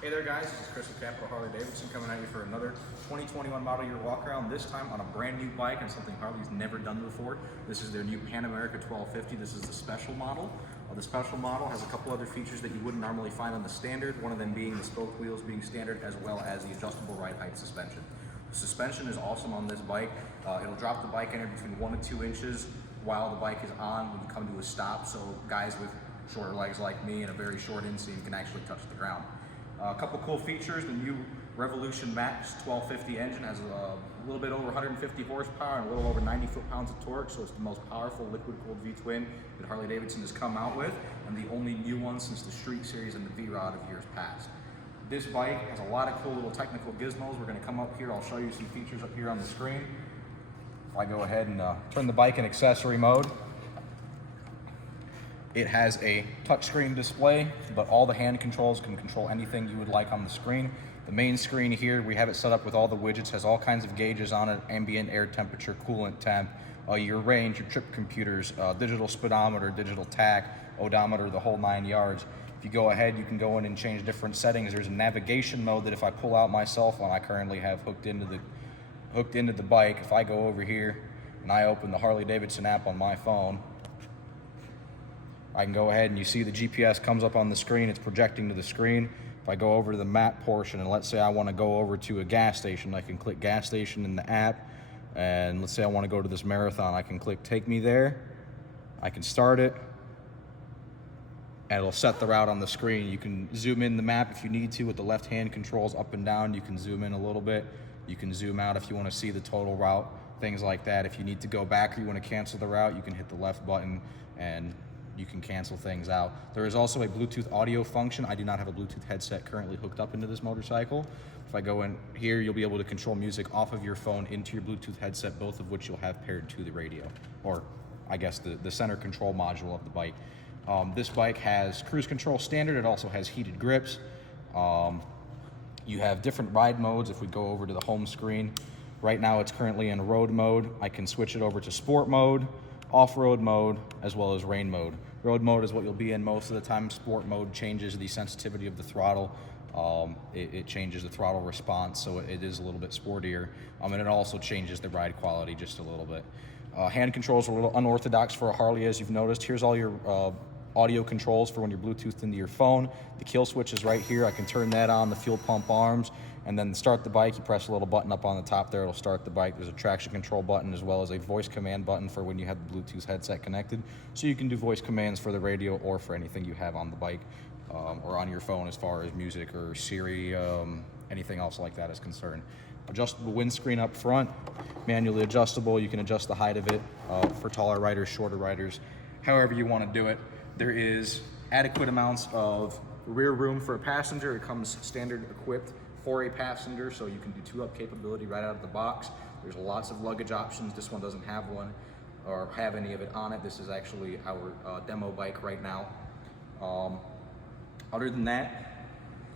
Hey there guys, this is Chris with Capitol Harley-Davidson coming at you for another 2021 model year walk around, this time on a brand new bike and something Harley's never done before. This is their new Pan American 1250. This is the special model. The special model has a couple other features that you wouldn't normally find on the standard, one of them being the spoke wheels being standard, as well as the adjustable ride height suspension. The suspension is awesome on this bike. It'll drop the bike anywhere between 1 to 2 inches while the bike is on when you come to a stop, so guys with shorter legs like me and a very short inseam can actually touch the ground. A couple cool features: the new Revolution Max 1250 engine has a little bit over 150 horsepower and a little over 90 foot-pounds of torque, so it's the most powerful liquid-cooled V-twin that Harley-Davidson has come out with, and the only new one since the Street Series and the V-Rod of years past. This bike has a lot of cool little technical gizmos. We're going to come up here, I'll show you some features up here on the screen. If I go ahead and turn the bike in accessory mode, it has a touchscreen display, but all the hand controls can control anything you would like on the screen. The main screen here, we have it set up with all the widgets, has all kinds of gauges on it: ambient air temperature, coolant temp, your range, your trip computers, digital speedometer, digital tach, odometer, the whole 9 yards. If you go ahead, you can go in and change different settings. There's a navigation mode that if I pull out my cell phone, I currently have hooked into the bike. If I go over here and I open the Harley-Davidson app on my phone, I can go ahead and you see the GPS comes up on the screen. It's projecting to the screen. If I go over to the map portion and let's say I want to go over to a gas station, I can click gas station in the app. And let's say I want to go to this marathon, I can click take me there. I can start it and it'll set the route on the screen. You can zoom in the map if you need to with the left hand controls up and down. You can zoom in a little bit. You can zoom out if you want to see the total route, things like that. If you need to go back or you want to cancel the route, you can hit the left button and you can cancel things out. There is also a Bluetooth audio function. I do not have a Bluetooth headset currently hooked up into this motorcycle. If I go in here, you'll be able to control music off of your phone into your Bluetooth headset, both of which you'll have paired to the radio, or I guess the center control module of the bike. This bike has cruise control standard. It also has heated grips. You have different ride modes. If we go over to the home screen, right now it's currently in road mode. I can switch it over to sport mode, off-road mode, as well as rain mode. Road mode is what you'll be in most of the time. Sport mode changes the sensitivity of the throttle. It changes the throttle response, so it is a little bit sportier. And it also changes the ride quality just a little bit. Hand controls are a little unorthodox for a Harley, as you've noticed. Here's all your audio controls for when you're Bluetoothed into your phone. The kill switch is right here. I can turn that on, the fuel pump arms, and then start the bike. You press a little button up on the top there, it'll start the bike. There's a traction control button as well as a voice command button for when you have the Bluetooth headset connected. So you can do voice commands for the radio or for anything you have on the bike or on your phone as far as music or Siri, anything else like that is concerned. Adjustable windscreen up front, manually adjustable. You can adjust the height of it for taller riders, shorter riders, however you want to do it. There is adequate amounts of rear room for a passenger. It comes standard equipped for a passenger, so you can do two-up capability right out of the box. There's lots of luggage options. This one doesn't have one or have any of it on it. This is actually our demo bike right now. Other than that,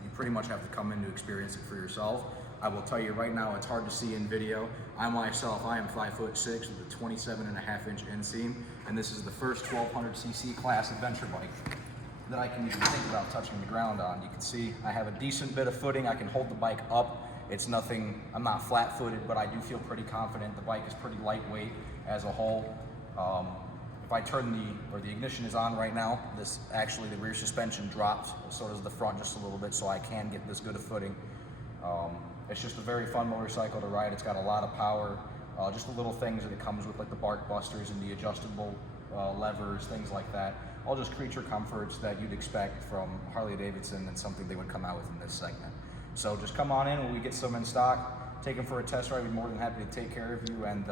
you pretty much have to come in to experience it for yourself. I will tell you right now, it's hard to see in video. I myself, I am 5'6" with a 27.5-inch inseam, and this is the first 1200cc class adventure bike that I can even think about touching the ground on. You can see I have a decent bit of footing. I can hold the bike up. It's nothing, I'm not flat-footed, but I do feel pretty confident. The bike is pretty lightweight as a whole. If I turn the ignition is on right now, the rear suspension drops, so does the front just a little bit, so I can get this good of footing. It's just a very fun motorcycle to ride. It's got a lot of power, just the little things that it comes with, like the bark busters and the adjustable levers, things like that. All just creature comforts that you'd expect from Harley-Davidson and something they would come out with in this segment. So just come on in when we get some in stock, take them for a test ride. We'd be more than happy to take care of you, and